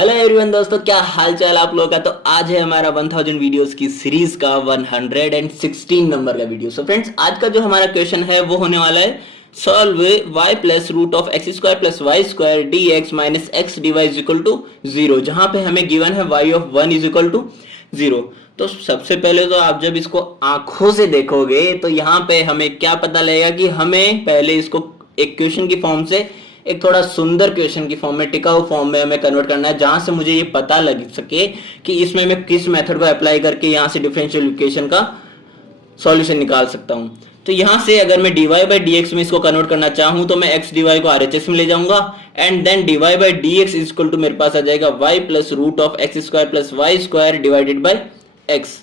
Hello everyone दोस्तों, क्या हाल चाल आप लोगों का। तो आज है हमारा 1000 वीडियोस की सीरीज का 116 नंबर का वीडियो। सो फ्रेंड्स, आज का जो हमारा क्वेश्चन है वो होने वाला है solve y plus root of x square plus y square d x minus x d y is equal to 0, जहां पे हमें गिवन है y of 1 is equal to 0। तो सबसे पहले तो आप जब इसको आंखों से देखोगे तो यहाँ पे हमें क्या पता लगेगा कि हमें पहले इसको एक क्वेश्चन की फॉर्म से एक थोड़ा सुंदर क्वेश्चन की फॉर्म में, टिकाऊ फॉर्म में हमें कन्वर्ट करना है, जहां से मुझे ये पता लग सके कि इसमें मैं किस मेथड को अप्लाई करके यहां से डिफरेंशियल इक्वेशन का सॉल्यूशन निकाल सकता हूं। तो यहां से अगर मैं dy बाई डी एक्स में इसको कन्वर्ट करना चाहूं तो मैं x dy को RHS में ले जाऊंगा and then dy by d x is equal to मेरे पास आ जाएगा y plus root of x square plus y square divided by x।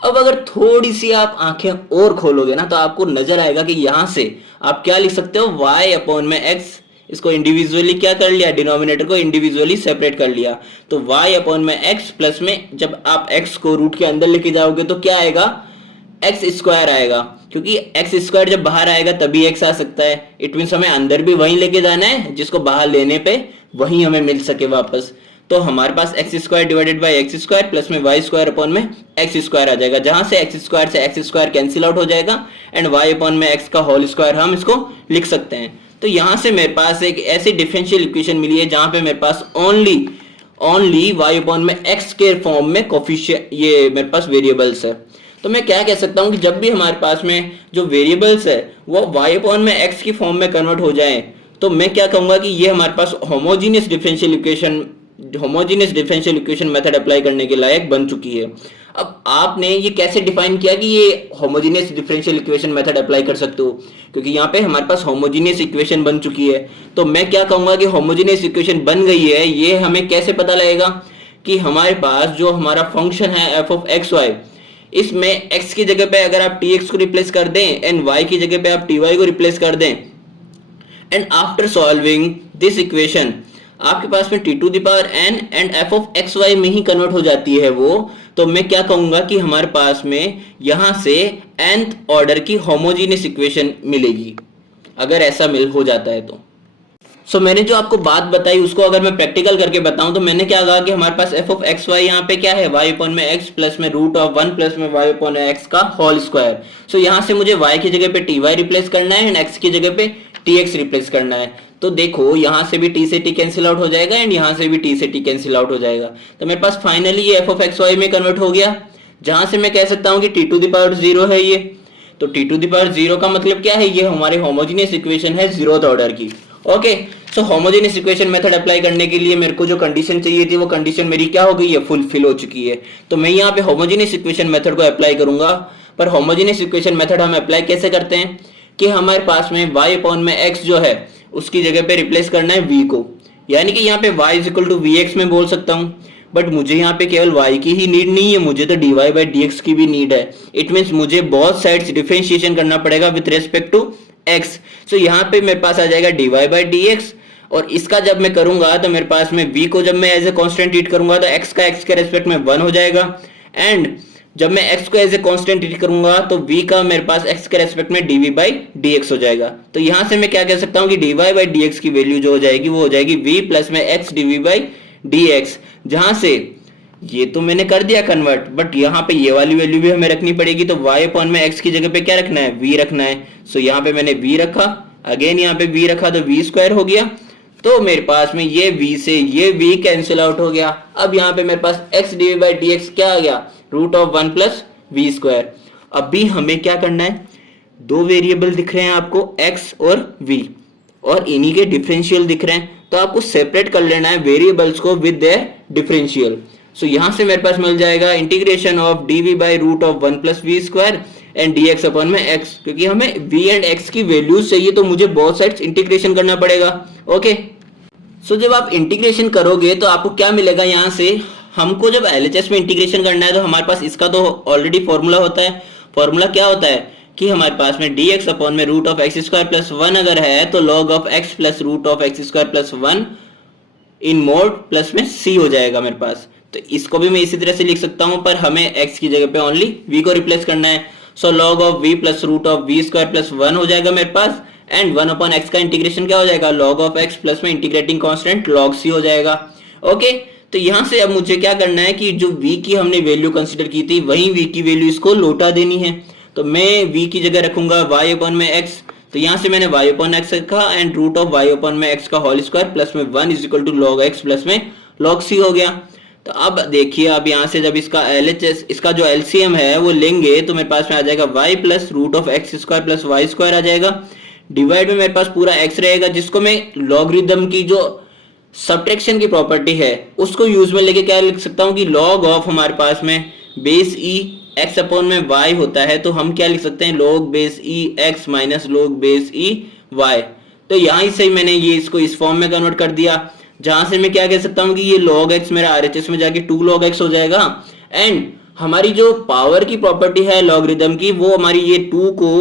अब अगर थोड़ी सी आप आंखें और खोलोगे ना तो आपको नजर आएगा कि यहां से आप क्या लिख सकते हो, y अपॉन में x, इसको इंडिविजुअली क्या कर लिया, डिनोमिनेटर को इंडिविजुअली सेपरेट कर लिया। तो y अपॉन में x प्लस में जब आप x को रूट के अंदर लेके जाओगे तो क्या आएगा, एक्स स्क्वायर आएगा, क्योंकि एक्स स्क्वायर जब बाहर आएगा तभी x आ सकता है। इट मीन्स हमें अंदर भी वहीं लेके जाना है जिसको बाहर लेने पे वहीं हमें मिल सके वापस। तो हमारे पास x square divided by x square plus में वाई स्क्वायर अपॉन में एक्स स्क्वायर आ जाएगा, जहां से एक्स स्क्वायर कैंसिल आउट हो जाएगा एंड वाई अपॉन में एक्स का होल स्क्वायर हम इसको लिख सकते हैं। तो यहां से मेरे पास एक ऐसी डिफरेंशियल इक्वेशन मिली है जहां पे मेरे पास ओनली वाई अपॉन में एक्स के फॉर्म में कोफिशिएंट, ये मेरे पास वेरिएबल्स है। तो मैं क्या कह सकता हूं कि जब भी हमारे पास में जो वेरिएबल्स है वो y अपॉन में x की फॉर्म में कन्वर्ट हो जाए तो मैं क्या कहूंगा कि ये हमारे पास homogeneous differential equation method apply करने के लायक बन चुकी है। अब आपने ये कैसे डिफाइन किया कि ये homogeneous differential equation method apply कर सकते हो, क्योंकि यहाँ पे हमारे पास होमोजीनियस इक्वेशन बन चुकी है। तो मैं क्या कहूंगा कि होमोजीनियस इक्वेशन बन गई है। ये हमें कैसे पता लगेगा कि हमारे पास जो हमारा फंक्शन है f ऑफ एक्स वाई, इसमें x की जगह पे अगर आप tx को रिप्लेस कर दें एंड y की जगह पे आप ty को रिप्लेस कर दें and after solving this equation आपके पास में t to the power n and f of x y में ही कन्वर्ट हो जाती है वो। तो मैं क्या कहूंगा कि हमारे पास में यहां से nth ऑर्डर की होमोजीनियस इक्वेशन मिलेगी अगर ऐसा हो जाता है तो। सो मैंने जो आपको बात बताई उसको अगर मैं प्रैक्टिकल करके बताऊं तो मैंने क्या कहा कि हमारे पास f ऑफ एक्स वाई यहाँ पे क्या है, y अपॉन में x प्लस में रूट ऑफ 1 प्लस में y अपॉन x का होल स्क्वायर। सो यहाँ से मुझे y की जगह पे ty रिप्लेस करना है एंड x की जगह पे tx रिप्लेस करना है। तो देखो यहाँ से भी t से t कैंसिल आउट हो जाएगा एंड यहाँ से भी t से t कैंसिल आउट हो जाएगा। तो मेरे पास फाइनली ये f ऑफ एक्स वाई में कन्वर्ट हो गया, जहां से मैं कह सकता हूँ कि t टू द पावर 0 है ये। तो t टू द पावर 0 का मतलब क्या है, ये हमारे होमोजीनियस इक्वेशन है 0th ऑर्डर की। ओके, सो होमोजेनियस इक्वेशन मेथड अप्लाई करने के लिए मेरे को जो कंडीशन चाहिए थी वो कंडीशन मेरी क्या हो गई है, फुलफिल हो चुकी है। तो मैं यहाँ पे होमोजेनियस इक्वेशन मेथड को अप्लाई करूंगा। पर होमोजेनियस इक्वेशन मेथड हम अप्लाई कैसे करते हैं कि हमारे पास में y अपॉन में x जो है उसकी जगह पे रिप्लेस करना है v को, यानी कि यहाँ पे y is equal to vx में बोल सकता हूँ। बट मुझे यहाँ पे केवल y की ही नीड नहीं है, मुझे तो dy बाई dx की भी नीड है। इट मीन्स मुझे बहुत साइड्स डिफरेंशिएशन करना पड़ेगा विथ रेस्पेक्ट टू x। सो यहाँ पे मेरे पास आ जाएगा dy बाई dx, और इसका जब मैं करूंगा तो मेरे पास में v को जब मैं एज ए कांस्टेंट ट्रीट करूंगा तो x का x के रेस्पेक्ट में 1 हो जाएगा एंड जब मैं x को एज ए कांस्टेंट ट्रीट करूंगा तो v का मेरे पास x के रेस्पेक्ट में dv बाई dx हो जाएगा। तो यहां से मैं क्या कह सकता हूं कि dy बाई dx की वैल्यू जो हो जाएगी वो हो जाएगी v प्लस में x dv बाई dx, जहां से ये तो मैंने कर दिया कन्वर्ट, बट यहाँ पे ये वाली वैल्यू भी हमें रखनी पड़ेगी। तो y अपॉन में x की जगह पे क्या रखना है, v रखना है। सो यहाँ पे मैंने v रखा, अगेन यहाँ पे v रखा तो v स्क्वायर हो गया। तो मेरे पास में ये v से ये v कैंसिल आउट हो गया। अब यहाँ पे मेरे पास x dv बाई dx क्या आ गया, root of 1 plus v square. अभी हमें क्या करना है, दो वेरिएबल दिख रहे हैं आपको x और v, और इन्हीं के डिफरेंशियल दिख रहे हैं, तो आपको सेपरेट कर लेना है वेरिएबल्स को विद देयर डिफरेंशियल। सो यहां से मेरे पास मिल जाएगा integration of dv by root of 1 plus v square and dx upon में x, क्योंकि हमें v एंड x की वैल्यूज चाहिए तो मुझे बहुत साइड्स इंटीग्रेशन करना पड़ेगा। ओके, सो जब आप इंटीग्रेशन करोगे तो आपको क्या मिलेगा, यहाँ से हमको जब LHS में इंटीग्रेशन करना है तो हमारे पास इसका तो ऑलरेडी फॉर्मूला होता है। फॉर्मूला क्या होता है कि हमारे पास में dx अपॉन में root of x square plus 1 अगर है तो log of x plus root of x square plus 1 in mod plus में c हो जाएगा मेरे पास। तो इसको भी मैं इसी तरह से लिख सकता हूं, पर हमें x की जगह पे ओनली v को रिप्लेस करना है। So log of v plus root of v square plus 1 हो जाएगा मेरे पास एंड 1 अपॉन x का इंटीग्रेशन क्या हो जाएगा, log ऑफ x प्लस में इंटीग्रेटिंग कांस्टेंट log c हो जाएगा। ओके, तो यहाँ से अब मुझे क्या करना है कि जो v की हमने वैल्यू कंसिडर की थी वही v की वैल्यू इसको लौटा देनी है। तो मैं v की जगह रखूंगा y अपॉन में x, तो यहाँ से मैंने y अपॉन x रखा and root of y upon में x का होल स्क्वायर प्लस में 1 is equal to log x plus में लॉग c हो गया। तो अब देखिए, अब यहाँ से जब इसका LHS, इसका जो LCM है वो लेंगे तो मेरे पास में आ जाएगा y plus root of x square plus y square आ जाएगा, डिवाइड में मेरे पास पूरा x रहेगा जिसको मैं लॉगरिदम की जो सब्ट्रैक्शन की प्रॉपर्टी है उसको यूज में लेके क्या लिख सकता हूँ कि लॉग ऑफ हमारे पास में बेस ई एक्स अपॉन में वाई होता है, तो हम क्या लिख सकते हैं log base e x minus log base e y. तो यहाँ से मैंने ये इसको इस फॉर्म में कन्वर्ट कर दिया, जहां से मैं क्या कह सकता हूँ कि ये log x मेरा RHS में जाके 2 log x हो जाएगा एंड हमारी जो पावर की प्रॉपर्टी है लॉगरिदम की वो हमारी ये 2 को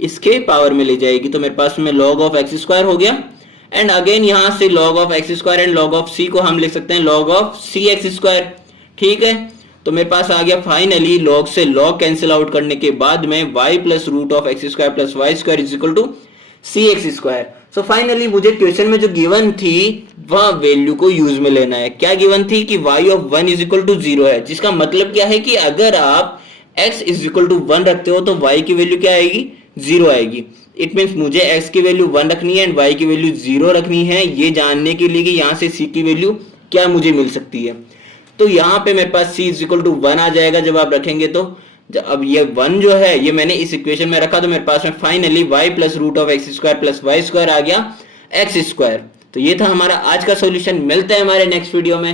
इसके पावर में ले जाएगी, तो मेरे पास में log ऑफ एक्स स्क्वायर हो गया एंड अगेन यहाँ से log of x square and log of c को हम लिख सकते हैं log of c x square. ठीक है, तो मेरे पास आ गया फाइनली log से log कैंसिल आउट करने के बाद में y plus root of x square plus y square is equal to c x square. So finally मुझे क्वेश्चन में जो गिवन थी वह वैल्यू को यूज में लेना है। क्या गिवन थी कि y of 1 is equal to 0 है, जिसका मतलब क्या है कि अगर आप x इज इक्वल टू 1 रखते हो तो y की वैल्यू क्या आएगी 0 आएगी। इट मीन्स मुझे x की वैल्यू 1 रखनी है एंड y की वैल्यू 0 रखनी है, ये जानने के लिए कि यहाँ से c की वैल्यू क्या मुझे मिल सकती है। तो यहाँ पे मेरे पास c इज इक्वल टू 1 आ जाएगा जब आप रखेंगे तो। अब ये 1 जो है ये मैंने इस इक्वेशन में रखा तो मेरे पास में finally y plus root of x square plus y square आ गया एक्स स्क्वायर। तो ये था हमारा आज का सॉल्यूशन। मिलते हैं हमारे नेक्स्ट वीडियो में।